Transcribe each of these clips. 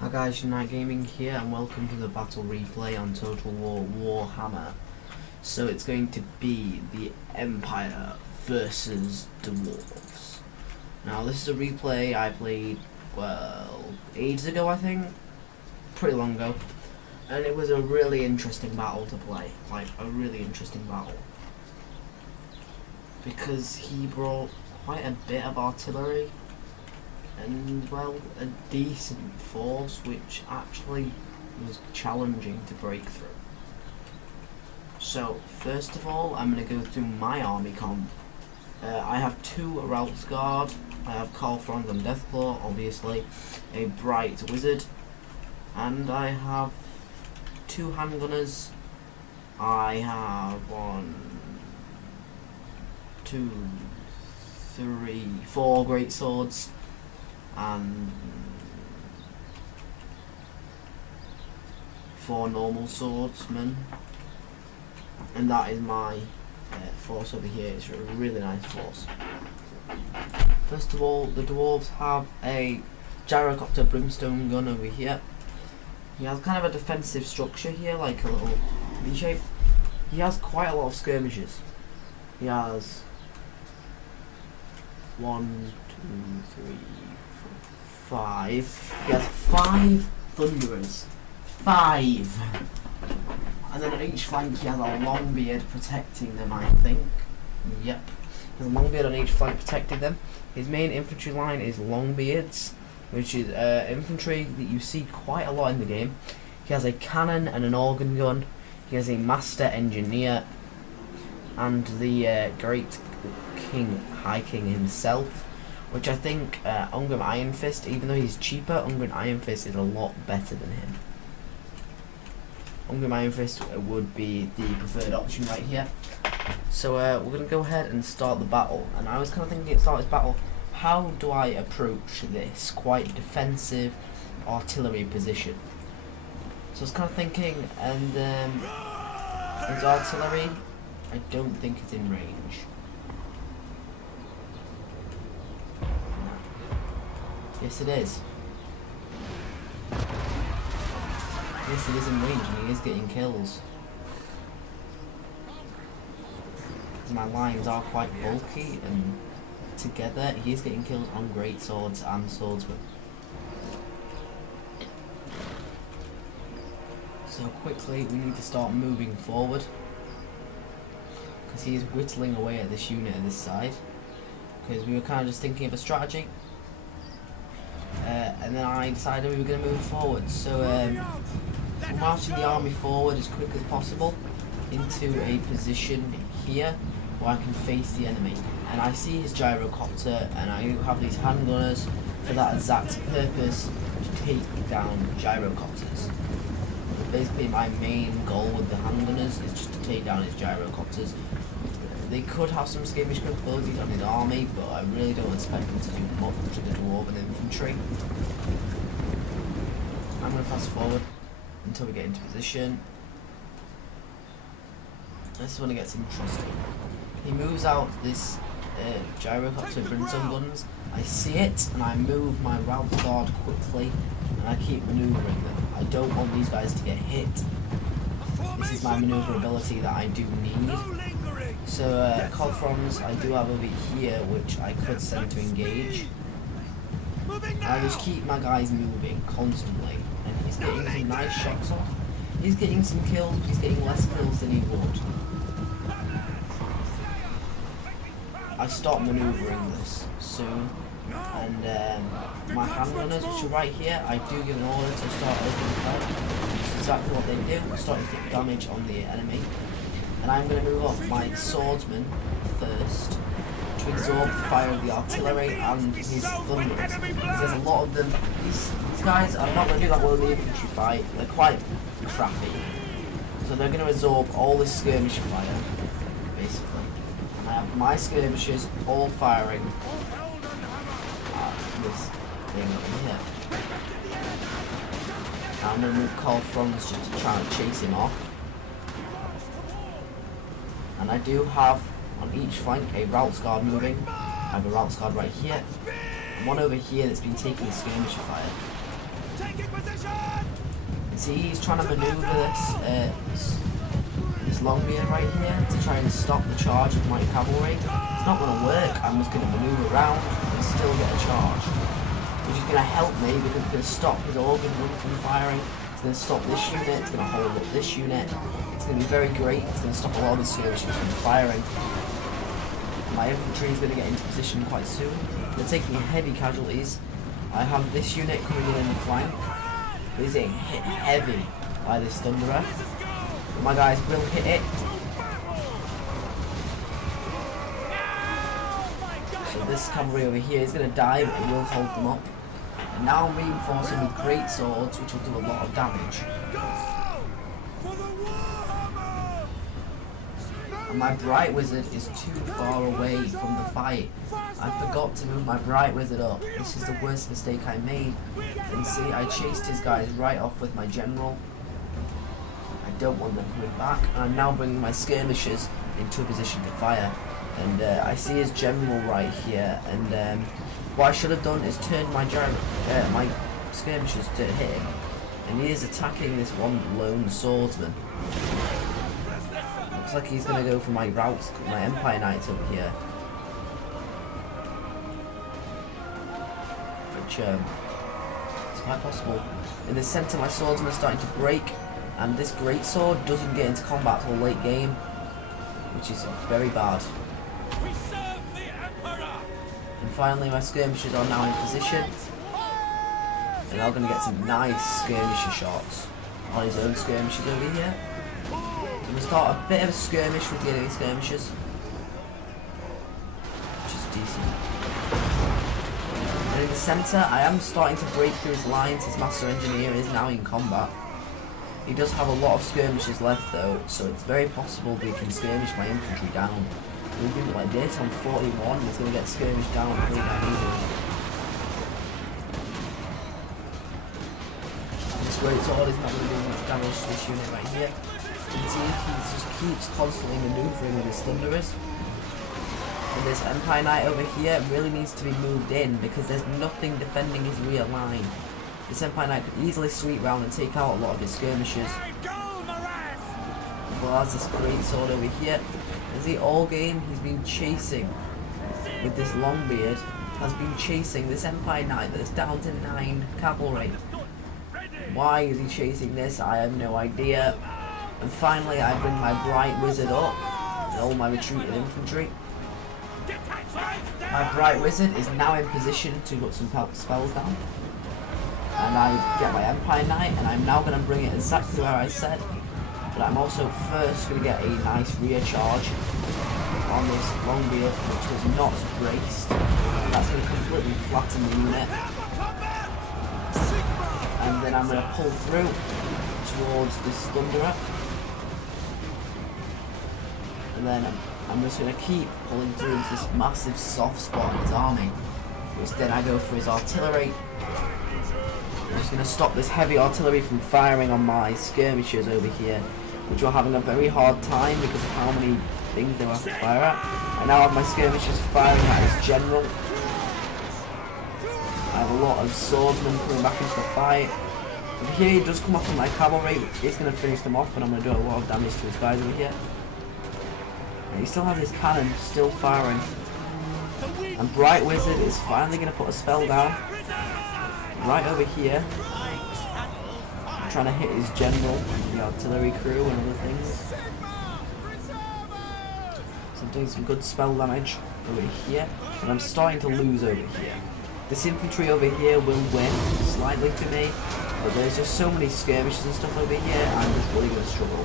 Hi guys, Unite Gaming here and welcome to the battle replay on Total War Warhammer. So it's going to be the Empire versus Dwarves. Now this is a replay I played, well, ages ago I think, pretty long ago. And it was a really interesting battle to play, like a really interesting battle. Because he brought quite a bit of artillery and, well, a decent force which actually was challenging to break through. So first of all, I'm going to go through my army comp. I have two Routes Guard, I have Karl Franz and Deathclaw, obviously, a Bright Wizard, and I have two handgunners. I have 1, 2, 3, 4 great swords, and 4 normal swordsmen, and that is my force over here. It's a really nice force. First of all, the dwarves have a gyrocopter brimstone gun over here. He has kind of a defensive structure here, like a little V shape. He has quite a lot of skirmishers. He has 1, 2, 3, 4, 5. He has 5 thunderers. 5! And then on each flank he has a long beard protecting them, I think. Yep. There's a long beard on each flank protecting them. His main infantry line is Longbeards, which is infantry that you see quite a lot in the game. He has a cannon and an organ gun. He has a master engineer. And the great king, High King himself, which I think Ungrim Iron Fist, even though he's cheaper, Ungrim Iron Fist is a lot better than him. Ungrim Iron Fist would be the preferred option right here. So we're going to go ahead and start the battle. And I was kind of thinking at the start of this battle, how do I approach this quite defensive artillery position? So I was kind of thinking, and his artillery, I don't think it's in range. Yes it is. Yes, it is in range and he is getting kills. My lines are quite bulky and together he is getting kills on great swords and swordsmen. So quickly we need to start moving forward, because he is whittling away at this unit at this side, because we were kind of just thinking of a strategy. And then I decided we were going to move forward, so we're marching the army forward as quick as possible into a position here where I can face the enemy. And I see his gyrocopter, and I have these handgunners for that exact purpose, to take down gyrocopters. Basically my main goal with the handgunners is just to take down his gyrocopters. They could have some skirmish capabilities on his army, but I really don't expect them to do much to the dwarven infantry. I'm going to fast forward until we get into position. This is when it gets interesting. He moves out this gyrocopter brimstone guns. I see it, and I move my Routes Guard quickly, and I keep manoeuvring them. I don't want these guys to get hit. This is my manoeuvrability that I do need. So Karl Franz I do have over here, which I could send to engage. I just keep my guys moving constantly, and he's getting some nice shots off. He's getting some kills, but he's getting less kills than he would. I stop manoeuvring this soon, and my handgunners, which are right here, I do give an order to start opening fire. That's exactly what they do, start to get damage on the enemy. And I'm going to move off my swordsman first to absorb the fire of the artillery and his thunderers. There's a lot of them. These guys are not going to do that well in the infantry fight. They're quite crappy. So they're going to absorb all this skirmisher fire, basically. And I have my skirmishers all firing at this thing over here. Now I'm going to move Karl Franz just to try and chase him off. And I do have on each flank a Routes Guard moving. I have a Routes Guard right here, and one over here that's been taking skirmisher fire. See, he's trying to maneuver this longbeard right here to try and stop the charge of my cavalry. It's not going to work. I'm just going to maneuver around and still get a charge, which is going to help me because it's going to stop his organ run from firing. It's going to stop this unit. It's going to hold up this unit. It's going to be very great. It's going to stop a lot of the skirmishers from firing. My infantry is going to get into position quite soon. They're taking heavy casualties. I have this unit coming in the flank. He's getting hit heavy by this thunderer. But my guys will hit it. So this cavalry over here is going to die, but it will hold them up. And now I'm reinforcing with great swords, which will do a lot of damage. And my bright wizard is too far away from the fight. I forgot to move my bright wizard up. This is the worst mistake I made. And see, I chased his guys right off with my general. I don't want them coming back. And I'm now bringing my skirmishers into a position to fire. And I see his general right here. And what I should have done is turned my skirmishers to hit him. And he is attacking this one lone swordsman. Looks like he's going to go for my routes, my Empire Knights over here. Which is quite possible. In the centre, my swordsmen are starting to break, and this great sword doesn't get into combat till late game, which is very bad. And finally, my skirmishers are now in position, and I'm going to get some nice skirmisher shots on his own skirmishers over here. I'm going to start a bit of a skirmish with the enemy skirmishers, which is decent. And in the centre, I am starting to break through his lines. His master engineer is now in combat. He does have a lot of skirmishers left though, so it's very possible that he can skirmish my infantry down. We'll do it like this on 41, he's going to get skirmished down pretty damn easily. This great sword is not going to do much damage to this unit right here. You can see he just keeps constantly manoeuvring with his thunderers. And this Empire Knight over here really needs to be moved in because there's nothing defending his rear line. This Empire Knight could easily sweep round and take out a lot of his skirmishers. Well, as this great sword over here, as the all game he's been chasing with this Longbeard, has been chasing this Empire Knight that's down to 9 cavalry. Why is he chasing this? I have no idea. And finally I bring my Bright Wizard up and all my retreating infantry. My Bright Wizard is now in position to put some spells down. And I get my Empire Knight, and I'm now going to bring it exactly where I said. But I'm also first going to get a nice rear charge on this Longbeard, which was not braced. That's going to completely flatten the unit. And then I'm going to pull through towards this Thunderer. And then I'm just going to keep pulling through into this massive soft spot in his army. Which then I go for his artillery. I'm just going to stop this heavy artillery from firing on my skirmishers over here, which are having a very hard time because of how many things they will have to fire at. I now have my skirmishers firing at his general. I have a lot of swordsmen coming back into the fight. Over here he does come off with my cavalry, which is going to finish them off, but I'm going to do a lot of damage to his guys over here. And he still has his cannon still firing. And Bright Wizard is finally going to put a spell down. Right over here. I'm trying to hit his general, the artillery crew and other things. So I'm doing some good spell damage over here. And I'm starting to lose over here. This infantry over here will win slightly for me. But there's just so many skirmishes and stuff over here, I'm just really going to struggle.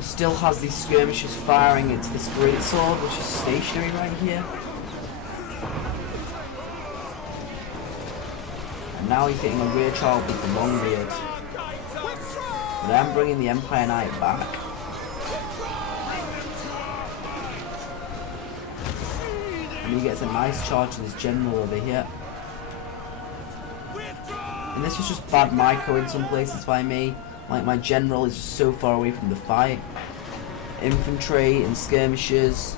Still has these skirmishers firing into this great sword, which is stationary right here. And now he's getting a rear charge with the Longbeard. But I'm bringing the Empire Knight back. And he gets a nice charge to his general over here. And this was just bad micro in some places by me. Like my general is just so far away from the fight. Infantry and skirmishers.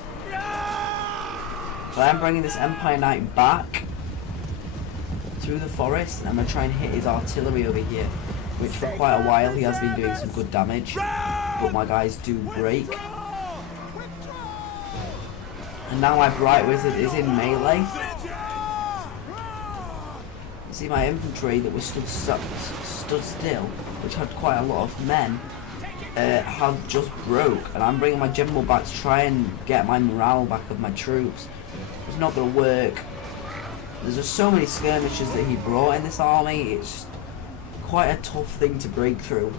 But I'm bringing this Empire Knight back through the forest, and I'm going to try and hit his artillery over here, which for quite a while he has been doing some good damage, but my guys do break. And now my Bright Wizard is in melee. See, my infantry that was stood still, which had quite a lot of men, have just broke, and I'm bringing my general back to try and get my morale back of my troops. It's not going to work. There's just so many skirmishers that he brought in this army. It's just quite a tough thing to break through.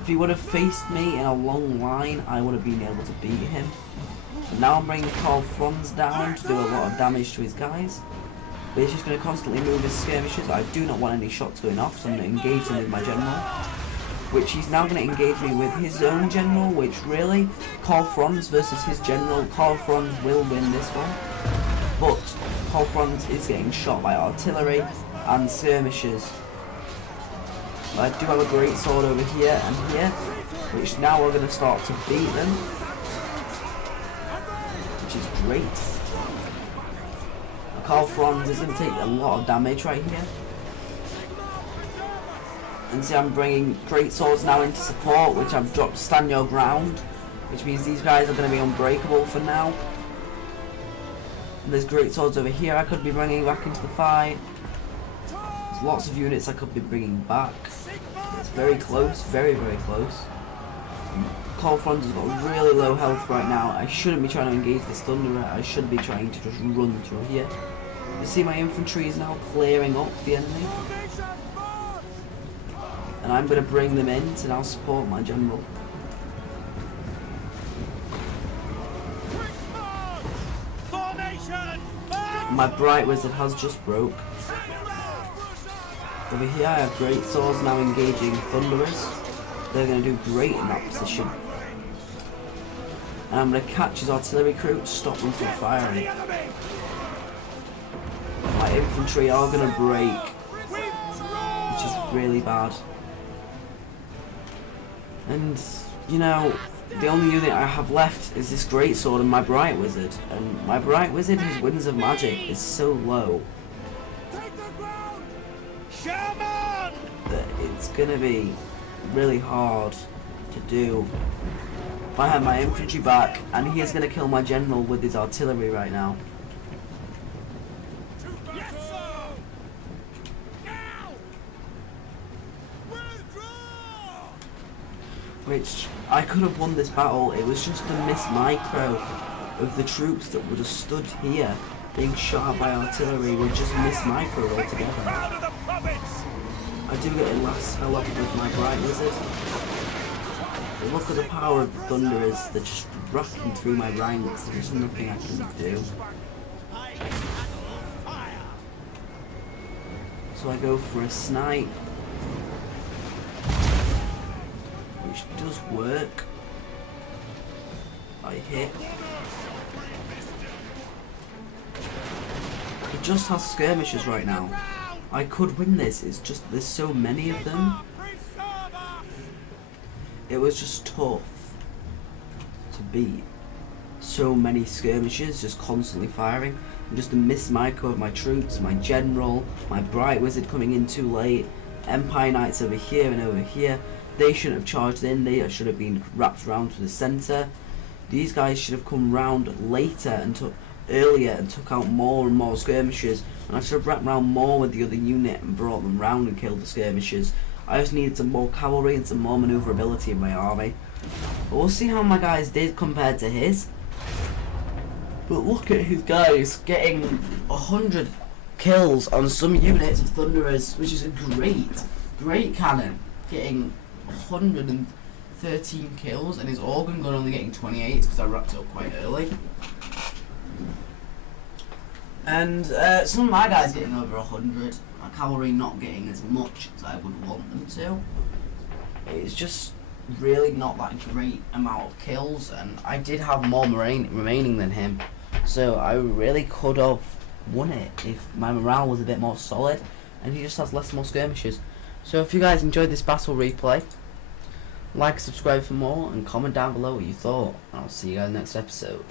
If he would have faced me in a long line, I would have been able to beat him. And now I'm bringing Karl Franz down to do a lot of damage to his guys. But he's just going to constantly move his skirmishers. I do not want any shots going off, so I'm going to engage him with my general. Which he's now going to engage me with his own general, which really, Karl Franz versus his general, Karl Franz will win this one. But Karl Franz is getting shot by artillery and skirmishers. I do have a great sword over here and here, which now we're going to start to beat them, which is great. Karl Franz is going to take a lot of damage right here. And see, I'm bringing great swords now into support, which I've dropped stand your ground, which means these guys are going to be unbreakable for now. And there's great swords over here I could be bringing back into the fight. There's lots of units I could be bringing back. It's very close, very, very close. Karl Franz has got really low health right now. I shouldn't be trying to engage this Thunderer. I should be trying to just run through here. You see, my infantry is now clearing up the enemy. And I'm going to bring them in to now support my general. My Bright Wizard has just broke. Over here I have great swords now engaging Thunderers. They're going to do great in that position. And I'm going to catch his artillery crew to stop them from firing. My infantry are going to break, which is really bad. And, you know, the only unit I have left is this great sword and my Bright Wizard. And my Bright Wizard, his Winds of Magic is so low that it's going to be really hard to do. If I have my infantry back, and he is going to kill my general with his artillery right now. Which, I could have won this battle. It was just a miss micro of the troops that would have stood here being shot at by artillery were just miss micro altogether. I do get a last spell off with my Bright Wizard. But look at the power of the Thunderers. They're just racking through my ranks. There's nothing I can do. So I go for a snipe, which does work. I hit. It just has skirmishers right now. I could win this, it's just there's so many of them. It was just tough to beat. So many skirmishers just constantly firing. And just a miss micro of my troops, my general, my Bright Wizard coming in too late, Empire Knights over here and over here. They shouldn't have charged in, they should have been wrapped around to the centre. These guys should have come round later and took earlier and took out more and more skirmishers, and I should have wrapped around more with the other unit and brought them round and killed the skirmishers. I just needed some more cavalry and some more manoeuvrability in my army. But we'll see how my guys did compared to his. But look at his guys getting 100 kills on some units of Thunderers, which is a great cannon, getting 113 kills, and his organ gun only getting 28 because I wrapped it up quite early. And some of my guys getting over 100, my cavalry not getting as much as I would want them to. It's just really not that great amount of kills, and I did have more remaining than him, so I really could have won it if my morale was a bit more solid, and he just has more skirmishes. So if you guys enjoyed this battle replay, like, subscribe for more, and comment down below what you thought. I'll see you guys next episode.